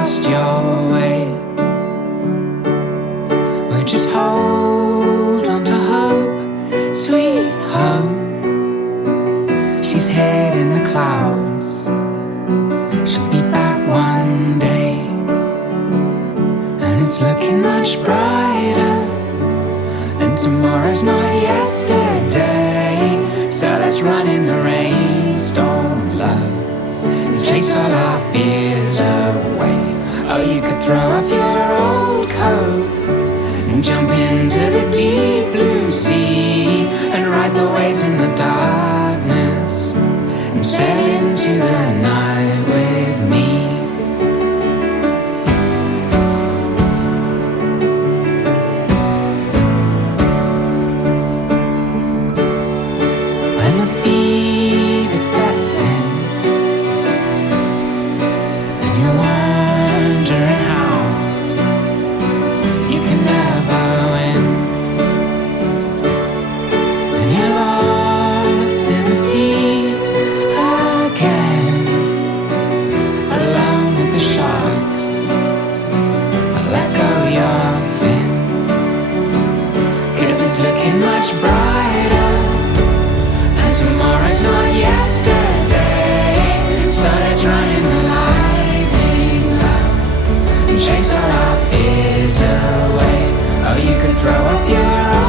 lost your way. Well, just hold on to hope, sweet hope. She's hid in the clouds. She'll be back one day, and it's looking much brighter. And tomorrow's not yesterday. So let's run in the rainstorm, love, to chase all our fears away. Oh, you could throw off your old coat and jump into the deep blue sea, and ride the waves in the darkness, and sail into the night with me. When the fever sets in and you're wondering how you can never win, when you're lost in the sea again, alone with the sharks, let go your fin, 'cause it's looking much brighter, and tomorrow's not yesterday. So let's run in the lightning, love, and chase all our fears away. Oh, you could throw off your